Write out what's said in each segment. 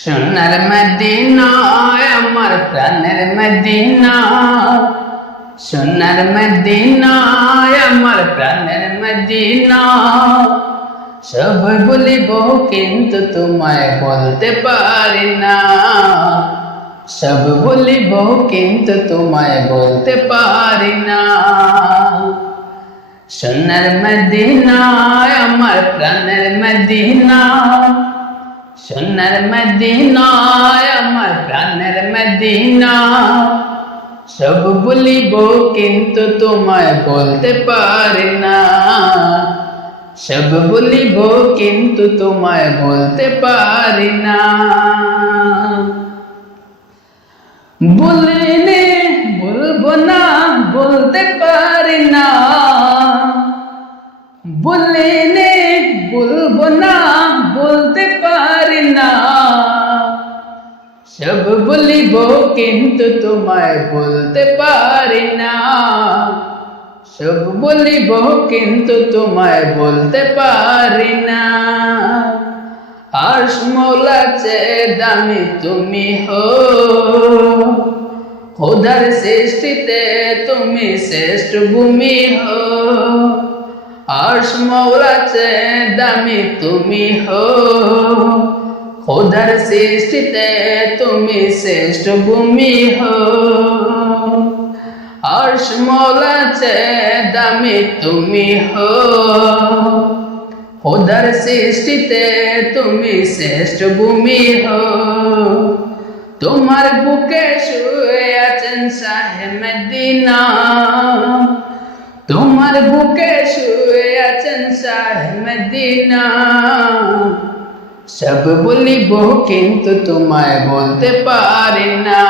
সোনার মদিনা আমার প্রাণের মদিনা, সোনার মদিনা আমার প্রাণের মদিনা। সব বলিব কিন্তু তোমায় বলতে পারি না, সব বলিব কিন্তু তোমায় বলতে পারি না। সোনার মদিনা আমার প্রাণের মদিনা, সোনার মদিনা আমার প্রাণের মদিনা। সব বলিব কিন্তু তোমায় বলতে পারি না, সব বলিব কিন্তু তোমায় বলতে পারি না। বলিনি বলবো না বলতে পারি না, বলিনি বলবো না বলতে পারি না। সব বলিব কিন্তু তোমায় বলতে পারি না, সব বলিব কিন্তু তোমায় বলতে পারি না। আরশ মওলা চেয়ে দামি তুমি হো, খোদার সৃষ্টিতে তুমি শ্রেষ্ঠ ভূমি হো। আরশ মওলা চেয়ে দামি তুমি হো, খোদার সৃষ্টিতে তুমি শ্রেষ্ঠ ভূমি হো। আরশ মওলা চেয়ে দামি তুমি হো, খোদার সৃষ্টিতে তুমি শ্রেষ্ঠ ভূমি হো। তোমার বুকে শুয়ে আছেন শাহে মদিনা, তোমার বুকে শুয়ে আছেন শাহে মদিনা। সব বলিব কিন্তু তোমায় বলতে পারি না,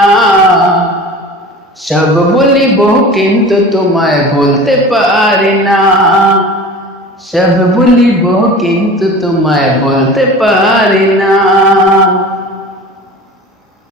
সব বলিব কিন্তু তোমায় বলতে পারি না, সব বলিব কিন্তু তোমায় বলতে পারি না।